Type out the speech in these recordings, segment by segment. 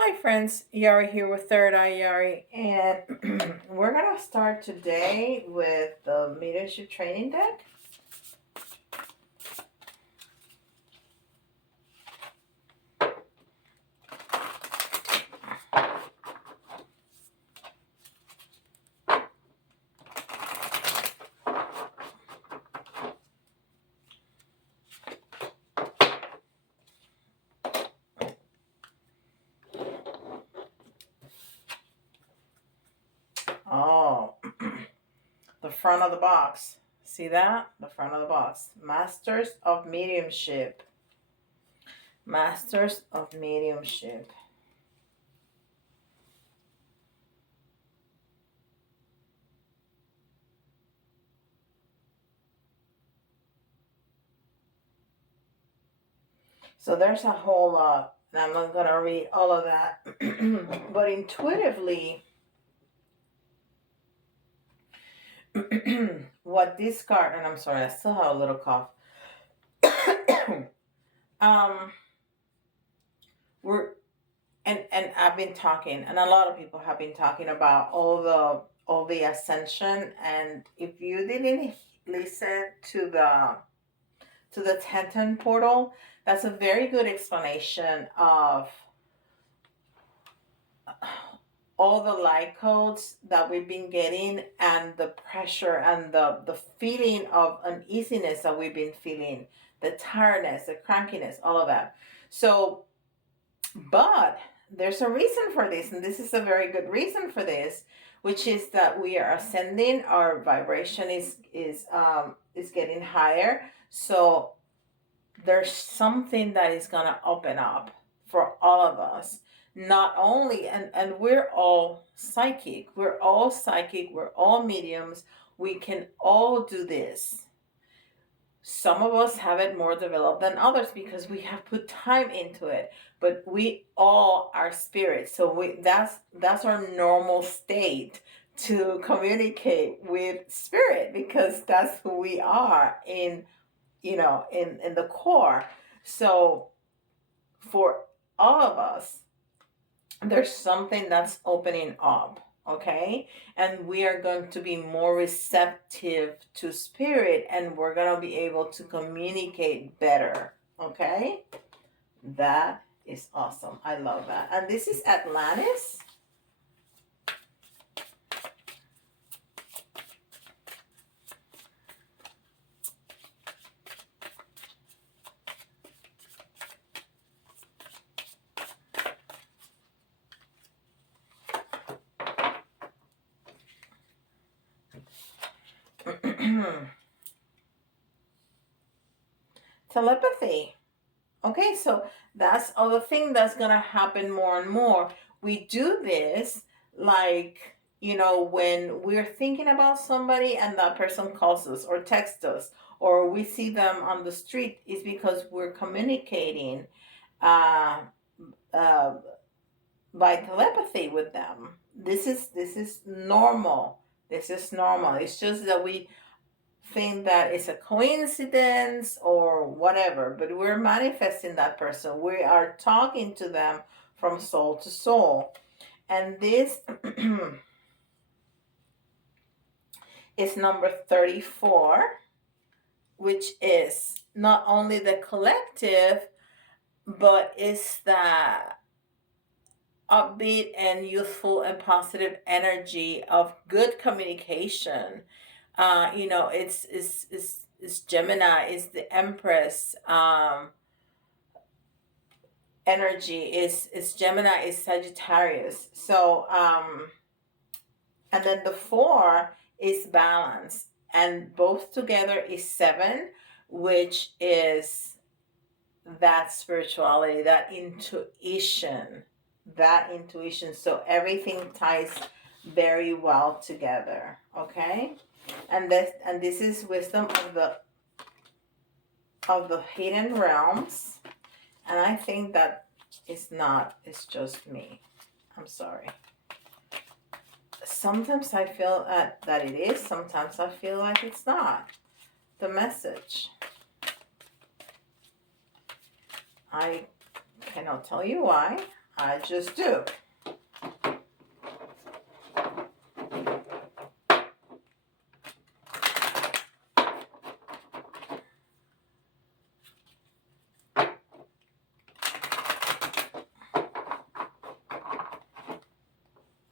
Hi friends, Yari here with Third Eye Yari, and we're gonna start today with the Mediumship training deck. Oh, the front of the box. See that? The front of the box. Masters of Mediumship. Masters of Mediumship. So there's a whole lot, and I'm not gonna read all of that, but intuitively, what this card, and I'm sorry, I still have a little cough. um, we're and I've been talking, and a lot of people have been talking about all the ascension. And if you didn't listen to the Tenton portal, that's a very good explanation of all the light codes that we've been getting, and the pressure and the feeling of uneasiness that we've been feeling, the tiredness, the crankiness, all of that. So, but there's a reason for this, and this is a very good reason for this, which is that we are ascending. Our vibration is getting higher. So there's something that is gonna open up for all of us. Not only, and we're all psychic. We're all psychic. We're all mediums. We can all do this. Some of us have it more developed than others because we have put time into it, but we all are spirits. So that's our normal state, to communicate with spirit, because that's who we are in the core. So for all of us, there's something that's opening up. Okay, and we are going to be more receptive to spirit, and we're going to be able to communicate better. Okay, that is awesome. I love that. And this is Atlantis. Telepathy. Okay, so that's other thing that's gonna happen more and more. We do this, like, when we're thinking about somebody and that person calls us or texts us, or we see them on the street, is because we're communicating uh, uh, by telepathy with them. This is normal. This is normal. It's just that we think that it's a coincidence or whatever, but we're manifesting that person. We are talking to them from soul to soul. And this is number 34, which is not only the collective, but it's the upbeat and youthful and positive energy of good communication. It's Gemini, it's the Empress energy, is Gemini, is Sagittarius. So and then the 4 is balance, and both together is 7, which is that spirituality, that intuition. So everything ties very well together. Okay, and this is wisdom of the hidden realms. And I think that it's just me. I'm sorry. Sometimes I feel that it is, sometimes I feel like it's not the message. I cannot tell you why. I just do.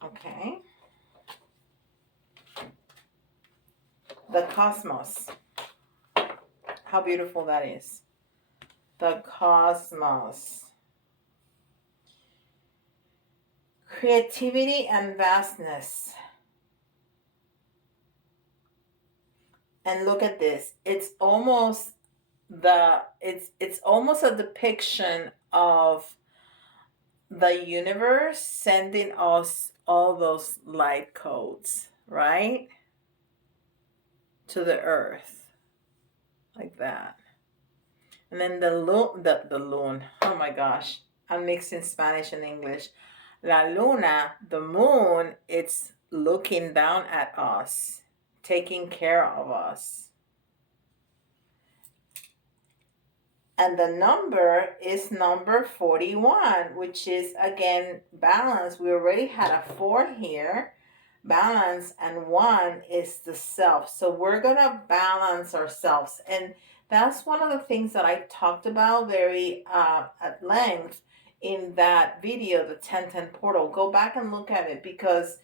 Okay. The cosmos. How beautiful that is. The cosmos. Creativity and vastness. And look at this. It's almost it's almost a depiction of the universe sending us all those light codes, right? To the earth. Like that. And then the loon. Oh my gosh. I'm mixing Spanish and English. La luna, the moon, it's looking down at us, taking care of us. And the number is number 41, which is again balance. We already had a 4 here, balance, and 1 is the self. So we're going to balance ourselves. And that's one of the things that I talked about very at length in that video, the 1010 portal. Go back and look at it, because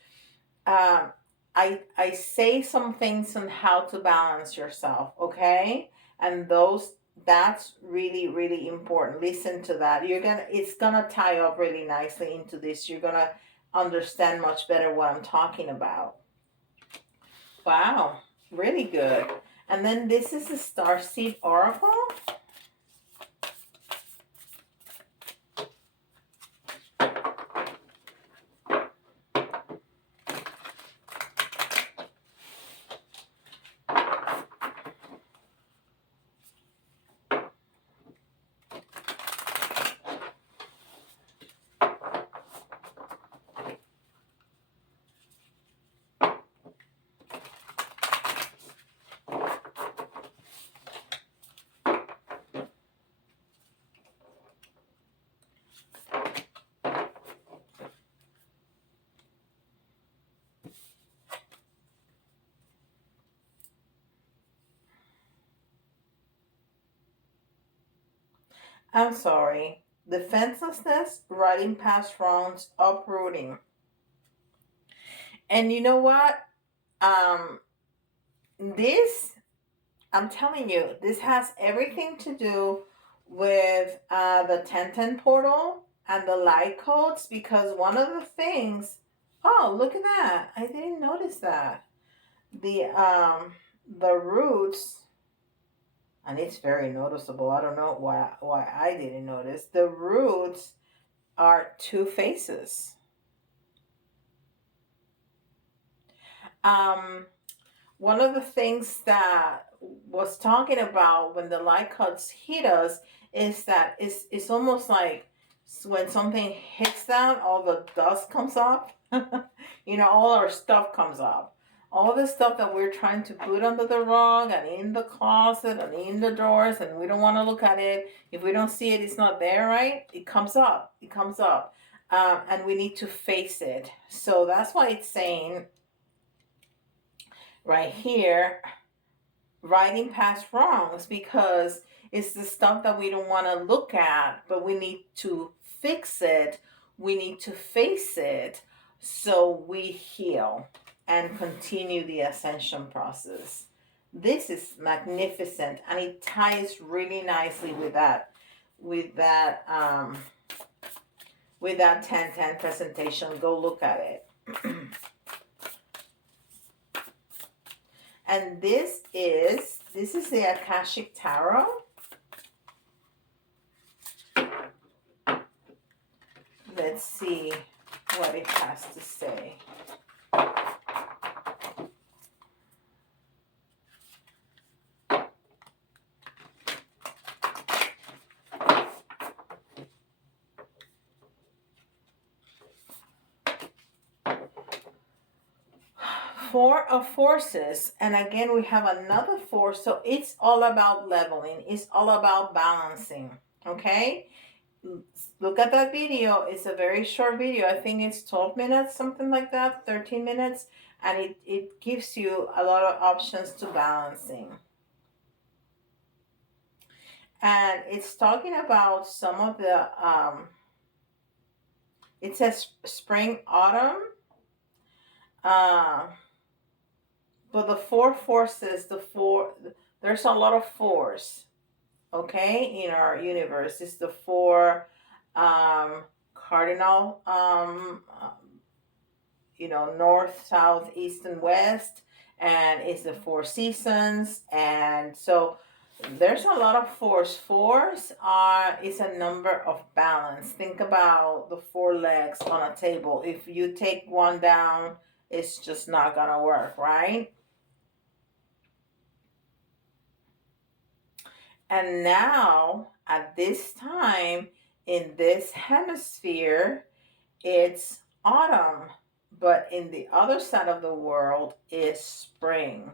I say some things on how to balance yourself, okay? And that's really, really important. Listen to that. It's gonna tie up really nicely into this. You're gonna understand much better what I'm talking about. Wow, really good. And then this is the Starseed Oracle. I'm sorry. Defenselessness, riding past wrongs, uprooting. And you know what? Um, this, I'm telling you, this has everything to do with the 1010 portal and the light codes, because one of the things, oh, look at that. I didn't notice that. The roots, and it's very noticeable. I don't know why I didn't notice. The roots are 2 faces. One of the things that was talking about when the light cuts hit us is that it's almost like when something hits down, all the dust comes up. All our stuff comes up. All the stuff that we're trying to put under the rug and in the closet and in the drawers, and we don't want to look at it. If we don't see it, it's not there, right? It comes up. It comes up. And we need to face it. So that's why it's saying right here, riding past wrongs, because it's the stuff that we don't want to look at, but we need to fix it. We need to face it so we heal and continue the ascension process. This is magnificent, and it ties really nicely with that 1010 presentation. Go look at it. And this is the Akashic Tarot. Let's see what it has to say. Four of Forces, and again we have another 4, so it's all about leveling, it's all about balancing, okay? Look at that video. It's a very short video. I think it's 12 minutes, something like that, 13 minutes. And it gives you a lot of options to balancing. And it's talking about some of the, it says spring, autumn. Uh, but the four forces, there's a lot of fours, okay, in our universe. It's the four cardinal, north, south, east, and west, and it's the four seasons. And so there's a lot of fours. Fours is a number of balance. Think about the four legs on a table. If you take one down, it's just not gonna work, right? And now, at this time, in this hemisphere, it's autumn, but in the other side of the world is spring.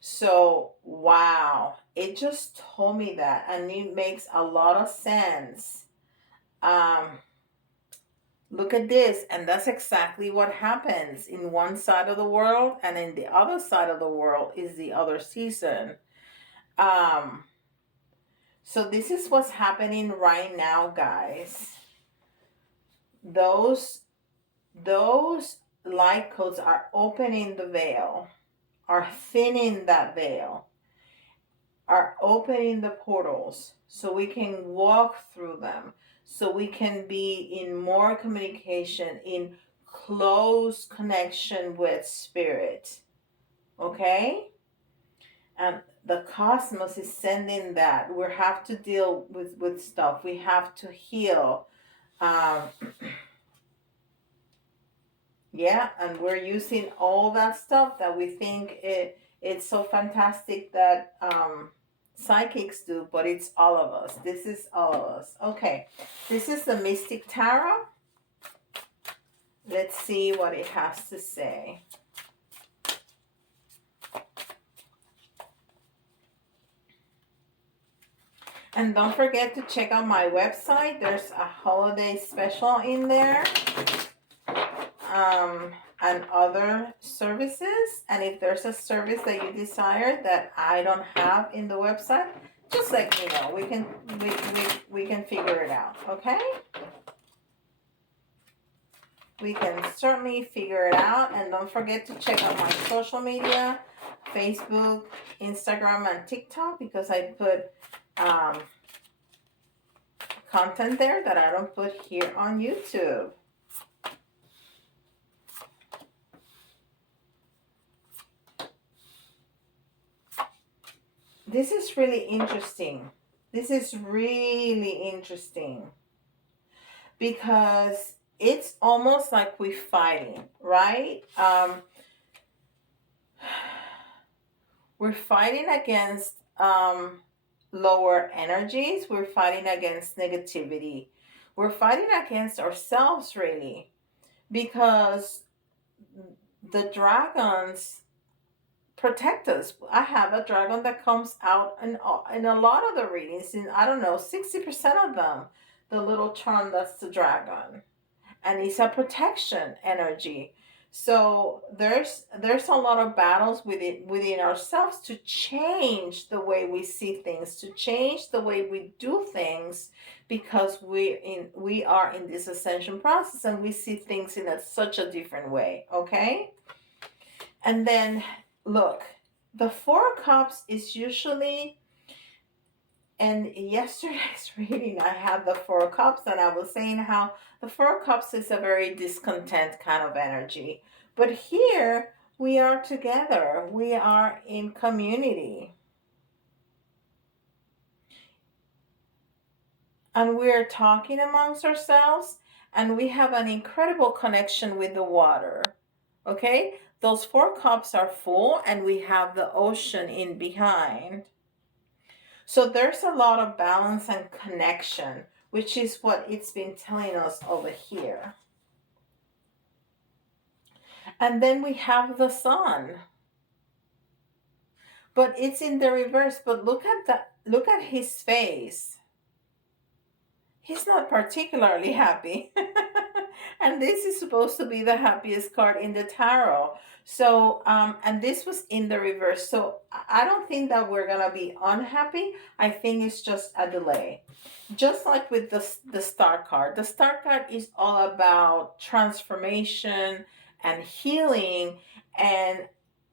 So, wow, it just told me that, and it makes a lot of sense. Um, Look at this, and that's exactly what happens in one side of the world, and in the other side of the world is the other season. Um, So this is what's happening right now, guys. Those those light codes are opening the veil, are thinning that veil, are opening the portals so we can walk through them, so we can be in more communication, in close connection with spirit. Okay? And the cosmos is sending that. We have to deal with stuff. We have to heal. Um, yeah, and we're using all that stuff that we think it's so fantastic that psychics do, but it's all of us. This is all of us. Okay, this is the Mystic Tarot. Let's see what it has to say. And don't forget to check out my website. There's a holiday special in there. And other services. And if there's a service that you desire that I don't have in the website, just let me know. We can figure it out, okay? We can certainly figure it out. And don't forget to check out my social media, Facebook, Instagram, and TikTok, because I put content there that I don't put here on YouTube. This is really interesting. This is really interesting because it's almost like we're fighting, right? We're fighting against lower energies. We're fighting against negativity. We're fighting against ourselves, really, because the dragons protect us. I have a dragon that comes out in a lot of the readings, in I don't know, 60% of them, the little charm, that's the dragon, and it's a protection energy. So there's a lot of battles within ourselves to change the way we see things, to change the way we do things, because we are in this ascension process and we see things in such a different way. Okay, and then look, the Four of Cups is usually, and yesterday's reading I had the Four of Cups, and I was saying how the Four of Cups is a very discontent kind of energy. But here we are together, we are in community. And we're talking amongst ourselves, and we have an incredible connection with the water. Okay? Those Four Cups are full, and we have the ocean in behind. So there's a lot of balance and connection, which is what it's been telling us over here. And then we have the sun. But it's in the reverse. But look at his face. He's not particularly happy. And this is supposed to be the happiest card in the tarot. So, and this was in the reverse. So I don't think that we're gonna be unhappy. I think it's just a delay. Just like with the star card. The star card is all about transformation and healing, and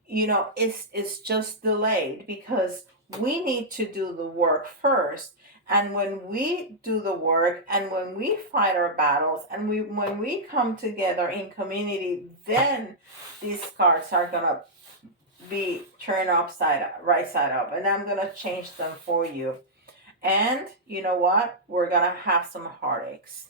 it's just delayed because we need to do the work first. And when we do the work and when we fight our battles and when we come together in community, then these cards are gonna be turned right side up, and I'm gonna change them for you. And you know what? We're gonna have some heartaches.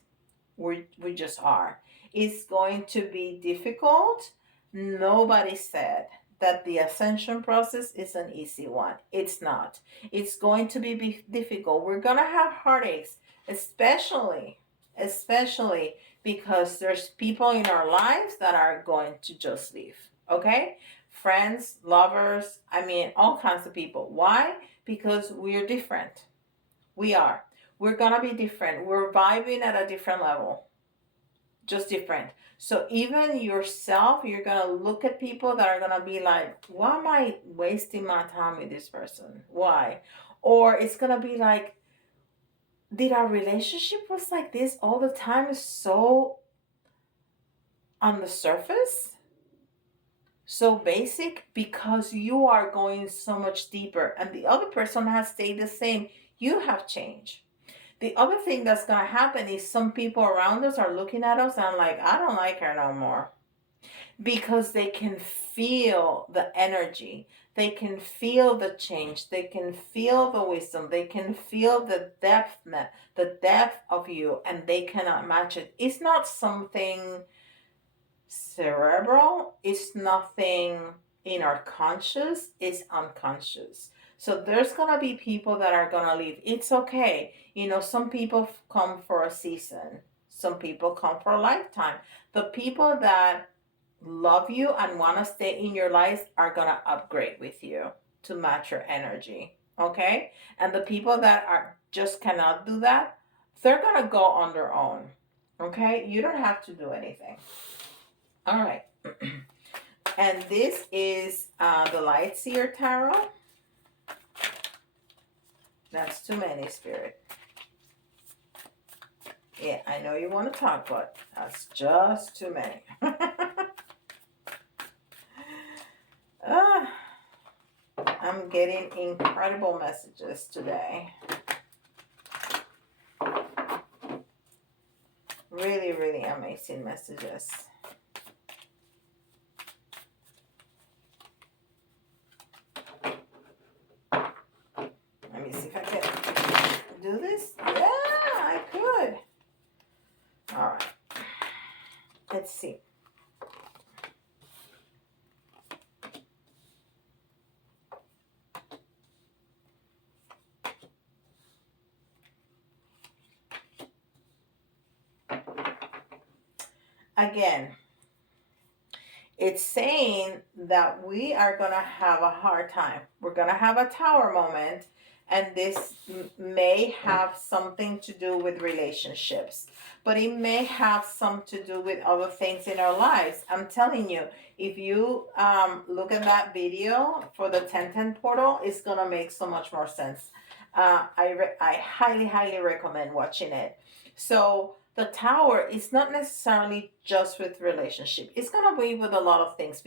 We just are. It's going to be difficult. Nobody said that the ascension process is an easy one. It's not. It's going to be difficult. We're going to have heartaches, especially because there's people in our lives that are going to just leave. Okay? Friends, lovers, I mean, all kinds of people. Why? Because we're different. We are. We're going to be different. We're vibing at a different level, just different. So even yourself, you're gonna look at people that are gonna be like, why am I wasting my time with this person? Why? Or it's gonna be like, did our relationship was like this all the time, so on the surface, so basic? Because you are going so much deeper and the other person has stayed the same. You have changed. The other thing that's going to happen is some people around us are looking at us and I'm like, I don't like her no more. Because they can feel the energy. They can feel the change. They can feel the wisdom. They can feel the depth of you, and they cannot match it. It's not something cerebral. It's nothing in our conscious. It's unconscious. So there's going to be people that are going to leave. It's okay. Some people come for a season. Some people come for a lifetime. The people that love you and want to stay in your life are going to upgrade with you to match your energy. Okay? And the people that are just cannot do that, they're going to go on their own. Okay? You don't have to do anything. All right. And this is the Light Seer Tarot. That's too many, Spirit. Yeah, I know you want to talk, but that's just too many. I'm getting incredible messages today. Really, really amazing messages. Let me see if I can do this. Yeah, I could. All right. Let's see. Again, it's saying that we are going to have a hard time. We're going to have a tower moment, and this may have something to do with relationships, but it may have something to do with other things in our lives. I'm telling you, if you look at that video for the 1010 portal, it's going to make so much more sense. I highly recommend watching it. So the tower is not necessarily just with relationship. It's going to be with a lot of things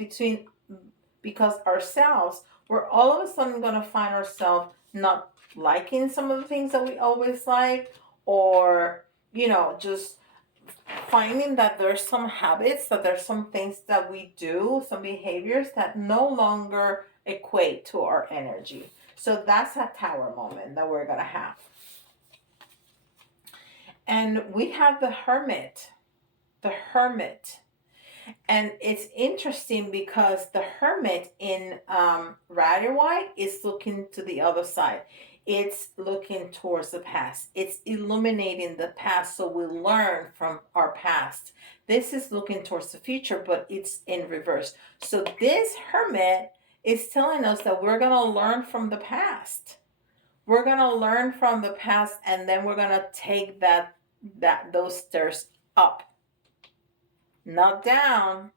because ourselves, we're all of a sudden going to find ourselves not liking some of the things that we always like, or just finding that there's some habits, that there's some things that we do, some behaviors that no longer equate to our energy. So that's a tower moment that we're going to have. And we have the Hermit. And it's interesting because the Hermit in Rider White is looking to the other side. It's looking towards the past. It's illuminating the past, so we learn from our past. This is looking towards the future, but it's in reverse. So this Hermit is telling us that we're going to learn from the past. We're going to learn from the past, and then we're going to take that those stairs up, not down.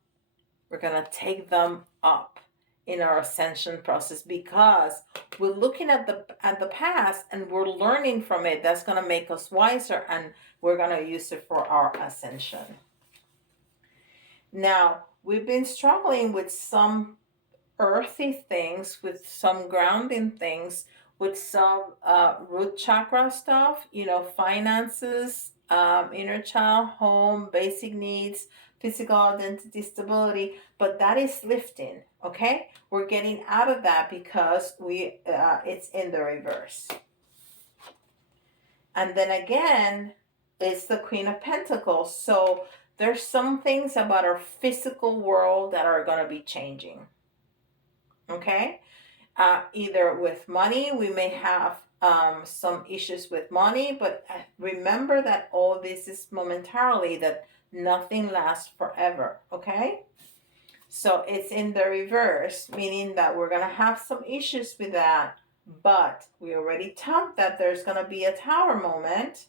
We're going to take them up in our ascension process, because we're looking at the past and we're learning from it. That's going to make us wiser, and we're going to use it for our ascension. Now, we've been struggling with some earthy things, with some grounding things, with some root chakra stuff, finances, inner child, home, basic needs, physical identity, stability, but that is lifting. Okay, we're getting out of that because it's in the reverse. And then again, it's the Queen of Pentacles. So there's some things about our physical world that are going to be changing. Okay, either with money, we may have some issues with money, but remember that all this is momentarily, that nothing lasts forever. Okay, so it's in the reverse, meaning that we're going to have some issues with that, but we already talked that there's going to be a tower moment,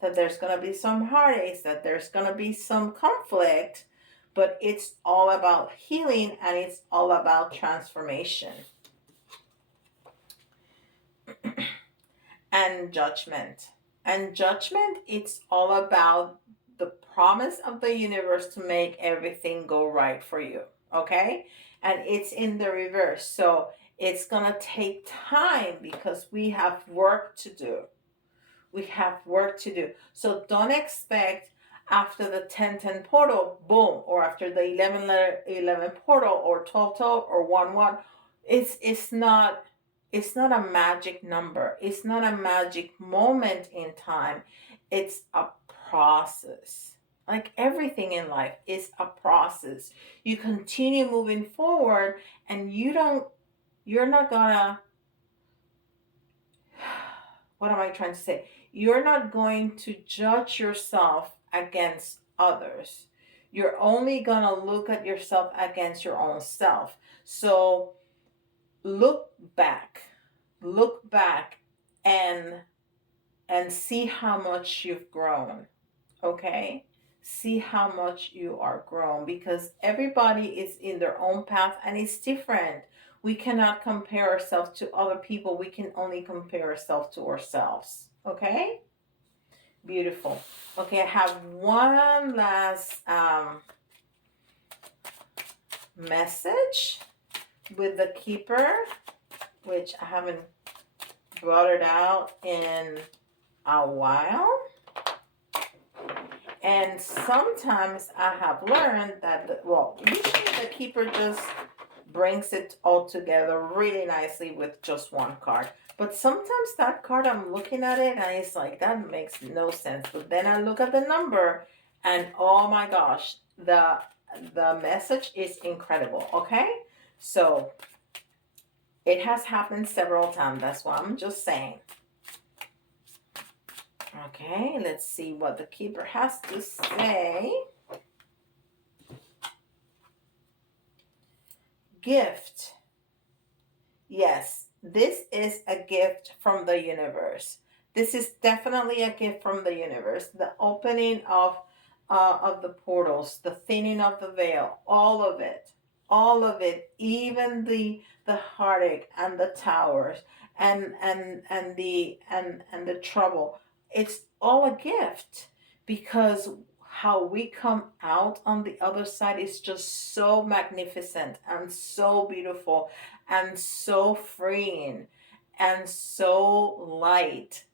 that there's going to be some heartaches, that there's going to be some conflict, but it's all about healing, and it's all about transformation. And judgment. And judgment, it's all about the promise of the universe to make everything go right for you. Okay? And it's in the reverse. So it's going to take time, because we have work to do. We have work to do. So don't expect after the 10-10 portal, boom, or after the 11 portal, or 12-12, or 1-1. It's not a magic number. It's not a magic moment in time. It's a process. Like everything in life is a process. You continue moving forward, and you're not gonna, what am I trying to say? You're not going to judge yourself against others. You're only gonna look at yourself against your own self. So look back and see how much you've grown. Okay, see how much you are grown, because everybody is in their own path, and it's different. We cannot compare ourselves to other people. We can only compare ourselves to ourselves. Okay, beautiful. Okay, I have one last message with the Kipper, which I haven't brought it out in a while. And sometimes I have learned that, usually the Kipper just brings it all together really nicely with just one card. But sometimes that card, I'm looking at it and it's like, that makes no sense. But then I look at the number and oh my gosh, the message is incredible. Okay, so it has happened several times. That's what I'm just saying. Okay, let's see what the Kipper has to say. Gift. Yes, this is a gift from the universe. This is definitely a gift from the universe. The opening of the portals, the thinning of the veil, all of it, even the heartache and the towers and the trouble. It's all a gift, because how we come out on the other side is just so magnificent and so beautiful and so freeing and so light.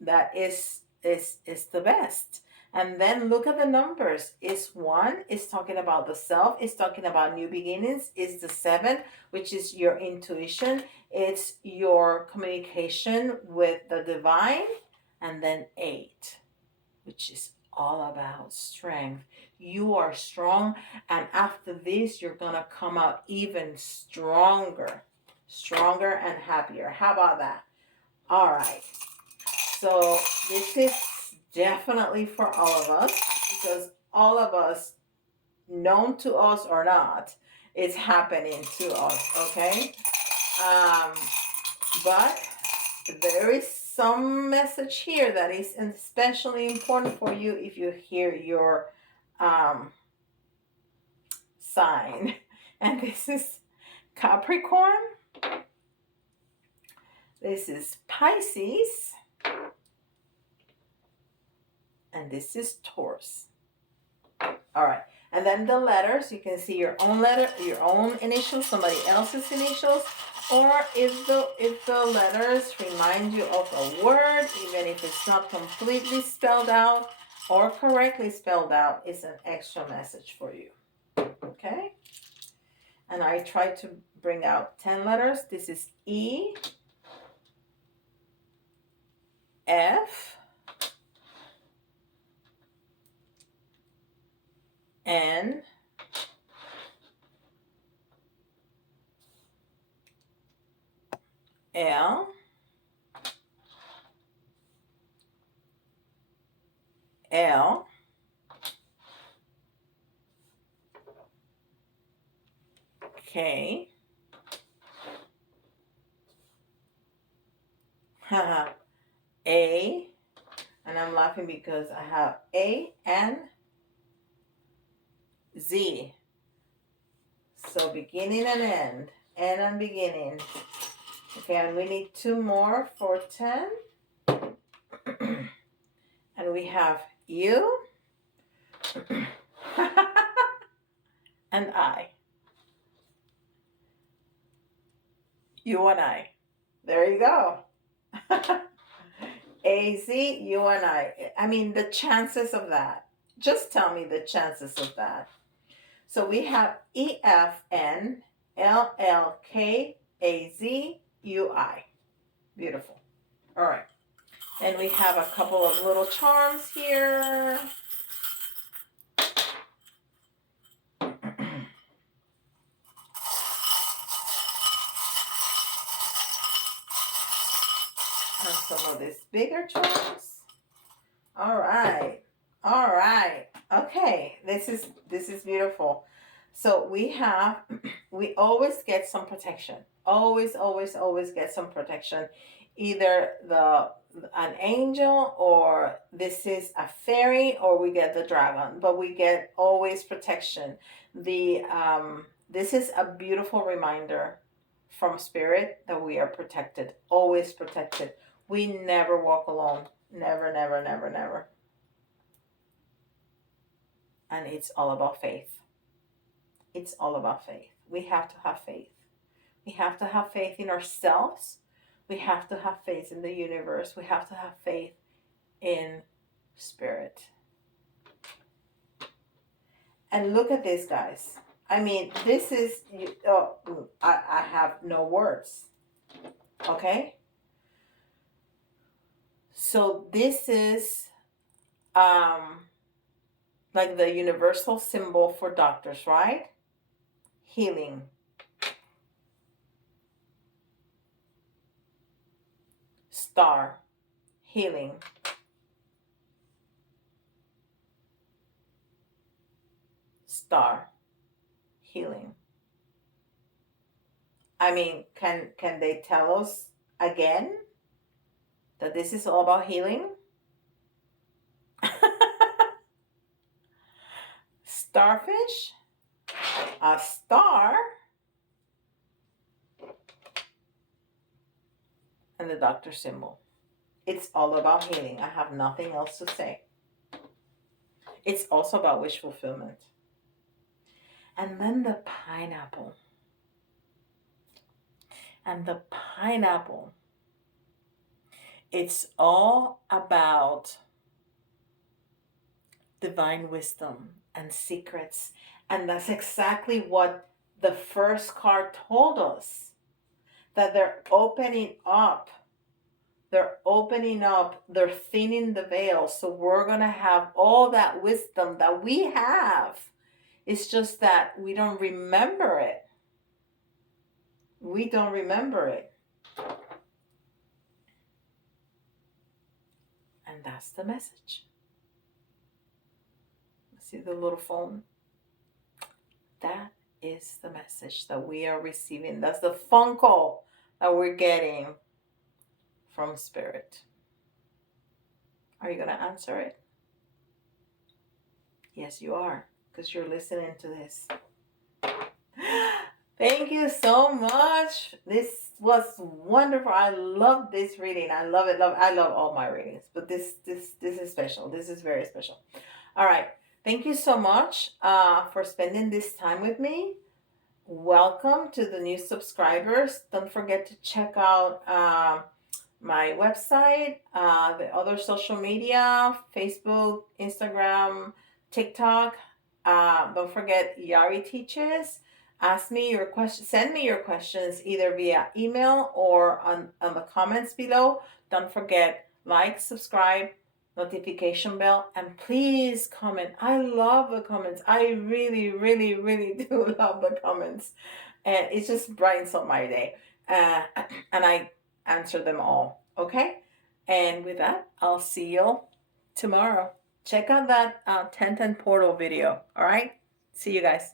That is the best. And then look at the numbers. It's 1, it's talking about the self, it's talking about new beginnings. It's the 7, which is your intuition, it's your communication with the divine. And then 8, which is all about strength. You are strong, and after this, you're gonna come out even stronger and happier. How about that? All right. So this is definitely for all of us, because all of us, known to us or not, it's happening to us. Okay. But there is some message here that is especially important for you if you hear your sign. And this is Capricorn. This is Pisces. And this is Taurus. All right. And then the letters, you can see your own letter, your own initials, somebody else's initials, or if the letters remind you of a word, even if it's not completely spelled out or correctly spelled out, it's an extra message for you. Okay? And I tried to bring out 10 letters. This is E, F, N, L, L, K, A, and I'm laughing because I have A and Z. So beginning and end, end and beginning. Okay, and we need 2 more for 10. And we have you and I. You and I. There you go. AZ, you and I. I mean, the chances of that. Just tell me the chances of that. So we have EFN, LLK, AZUI. Beautiful. All right. And we have a couple of little charms here. And some of these bigger charms. All right. All right. Okay. This is beautiful. So we always get some protection. Always get some protection. Either an angel, or this is a fairy, or we get the dragon, but we get always protection. This is a beautiful reminder from spirit that we are protected, always protected. We never walk alone. Never. And it's all about faith. It's all about faith. We have to have faith. We have to have faith in ourselves. We have to have faith in the universe. We have to have faith in spirit. And look at this, guys. I mean, this is, I have no words. Okay? So this is like the universal symbol for doctors, right? Healing. Star. Healing. Star. Healing. I mean, can they tell us again that this is all about healing? Starfish, a star, and the doctor symbol. It's all about healing. I have nothing else to say. It's also about wish fulfillment. And then the pineapple. And the pineapple. It's all about divine wisdom and secrets. And that's exactly what the first card told us. That they're opening up. They're opening up. They're thinning the veil. So we're going to have all that wisdom that we have. It's just that we don't remember it. We don't remember it. And that's the message. See the little phone? That is the message that we are receiving. That's the phone call that we're getting from Spirit? Are you going to answer it? Yes, you are, because you're listening to this. Thank you so much. This was wonderful. I love this reading. I love it. I love all my readings, but this is special. This is very special. All right. Thank you so much for spending this time with me. Welcome to the new subscribers. Don't forget to check out my website, the other social media, Facebook, Instagram, TikTok. Don't forget Yari Teaches. Ask me your questions. Send me your questions either via email or on the comments below. Don't forget, like, subscribe, notification bell, and please comment. I love the comments. I really, really, really do love the comments. And it just brightens up my day. And I answer them all. Okay? And with that, I'll see you tomorrow. Check out that 1010 portal video. All right? See you guys.